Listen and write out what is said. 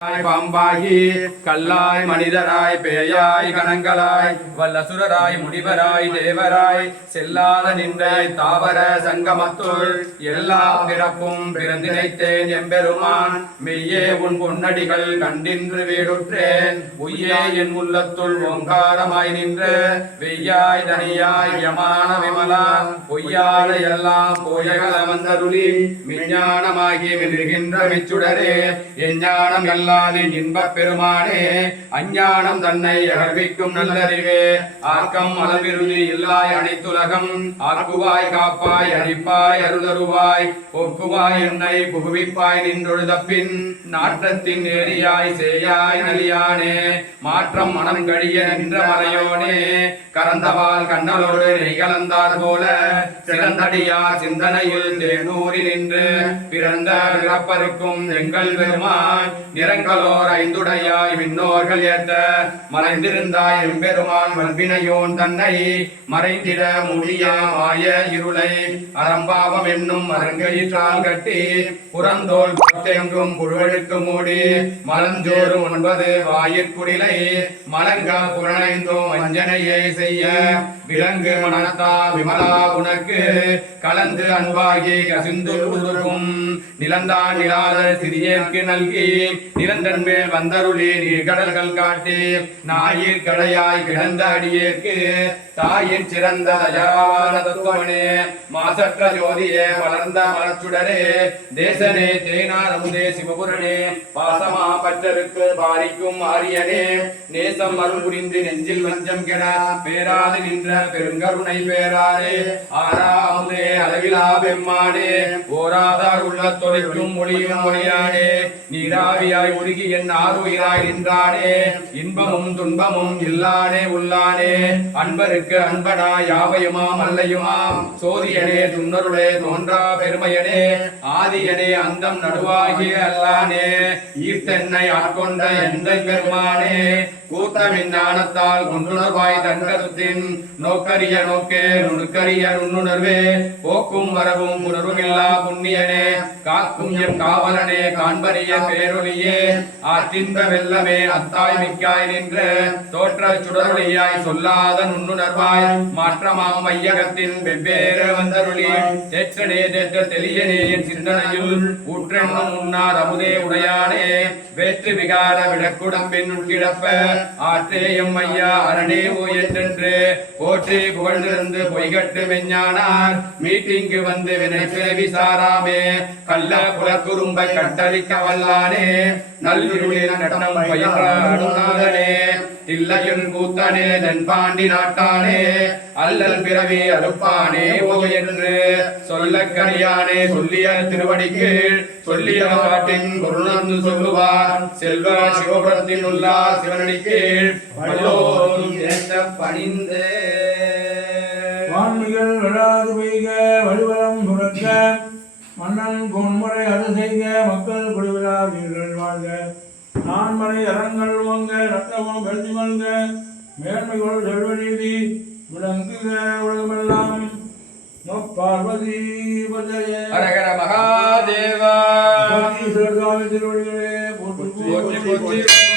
பாம்பாகி கல்லாய் மனிதராய் பேயாய் கணங்களாய் வல்லசுரராய் முடிவராய் தேவராய் செல்லாத நின்ற தாவர சங்கமத்துள் எல்லா பிறப்பும் பிறந்தினைத்தேன் எம்பெருமான் மெய்யே உன் பொன்னடிகள் கண்டின்று வீடுற்றேன் உய்யே என் உள்ளத்துள் ஓங்காரமாய் நின்று வெய்யாய் தனியாய் யமான விமலா பொய்யாத எல்லாம் போயகல வந்தருளி விஞ்ஞானமாகி மில்கின்ற மிச்சுடரே எஞ்ஞானம் இன்பப் பெருமானே அஞ்ஞானம் தன்னை அகழ்விக்கும் நல்லறிவே ஆக்கம் அளவிருதி இல்லாய் அனைத்துலகம் ஆக்குவாய் காப்பாய் அழிப்பாய் அருளருவாய் போக்குவாய் என்னை புகுவிப்பாய் நின்றொழுதப்பின் நாற்றத்தின் ஏரியாய் சேயாய் நலியானே மாற்றம் மனம் கழிய நின்ற மலையோனே கரந்தவால் கண்ணலோடு நெய்கலந்தார் போல சிறந்தடியார் சிந்தனையில் தேனூரி நின்று பிறந்த பிறப்பருக்கும் எங்கள் பெருமான் நிறங்களோர் ஐந்துடையாய் விண்ணோர்கள் ஏத்த மறைந்திருந்தாய் எம்பெருமான் வல்வினையோன் தன்னை மறைந்திட முடியாய இருளை அறம்பாவம் என்னும் அரங்கயிற்றால் கட்டி புறந்தோல் பொத்தெங்கும் புழுவழுக்கு மூடி மலஞ்சோறு 9 வாயிற்குடிலை மலங்க புறணைந்தோம் வஞ்சனையை செய்ய விலங்கு மனத்தா விமலா உனக்கு கலந்து அன்பாகி கசிந்துருக்கும் நிலந்தான் நிலாதர் சிறியேற்கு நல்கி நிரந்தன் மேல் வந்தருளி நீர்கடல்கள் காட்டி நாயிற் கடையாய் கிடந்த அடியேற்கு தாயின் சிறந்த தயாவான தத்துவனே மாசற்ற ஜோதியே வளர்ந்த மலச்சுடரே தேசனே தேனார் அமுதே சிவபுரனே பாசமா பற்றருக்கு பாரிக்கும் ஆரியனே நேசம் அருள் புரிந்து நெஞ்சில் வஞ்சம் கெட பேராது நின்ற பெருங்கருணை பேராரே ஆரா அமுதே அளவிலா பெம்மானே ஓராதார் உள்ள தொலைக்கும் மொழியும் மொழியானே நீராவியாய் ஒழுகி என் ஆறுயிராய் நின்றானே இன்பமும் துன்பமும் இல்லானே உள்ளானே அன்பருக்கு அன்பனா யாவையுமாம் அல்லையுமாம் சோதியனே துன்னருளே தோன்றா பெருமையனே ஆதியனே அந்தம் நடுவாகிய அல்லானே ஈர்த்தென்னை ஆட்கொண்ட எந்த பெருமானே கூத்தமின் ஞானத்தால் குன்றுணர்வாய் தன்கருத்தின் நோக்கரிய நோக்கே நுணுக்கரிய நுண்ணுணர்வே போக்கும் வரவும் உணர்வுமில்லா புண்ணியனே காக்கும் எம் காவலனே காண்பரிய பேரொழியே ஆற்றின்ப வெல்லமே அத்தாய் மிக்காய் நின்ற தோற்ற சுடரொழியாய் சொல்லாத நுண்ணுணர்வாய் மாற்றமாம் வையகத்தின் வெவ்வேறு வந்தருளி தேற்றனே தேற்ற தெளியனே என் சிந்தனையில் ஊற்றென்னும் உன்னார் அமுதே உடையானே வேற்று விகார விடக்குடம்பின் உட்கிடப்ப ஆற்றேயும் ஐயா அரணே ஓ என்றென்று போற்றி புகழ்ந்திருந்து பொய்கட்டு மெஞ்ஞானார் மீட்டிங்கு வந்து வினை பிறவி சாராமே கள்ள புலக்குறும்பை கட்டளிக்க வல்லானே நல்லிருளில் நடனம் பயின்றானே தில்லையுன் கூத்தனே தென்பாண்டி நாட்டானே அல்லல் பிறவி அறுப்பானே ஓ என்று சொல்ல கனியானே சொல்லிய திருவடிக்கு சொல்லிய பாட்டின் பொருளர்ந்து சொல்லுவார் செல்வ சிவபுரத்தின் உள்ளார் சிவனடிக்கு வல்லோரும் ஏற்ற பணிந்து வான்மிகள் விழாது பெய்க வழிவரம் சுரக்க மன்னன் பொன்முறை அது செய்க மக்கள் குடிவிழா வீரர்கள் வாழ்க நான்மறை அறங்கள் வாங்க ரத்தமும் வெள்ளி மல்க மேன்மைகள் செல்வ நீதி விளங்குக உலகமெல்லாம் பார்வதி பஜய ஹரஹர மகாதேவா திருவடிகளே போற்றி போற்றி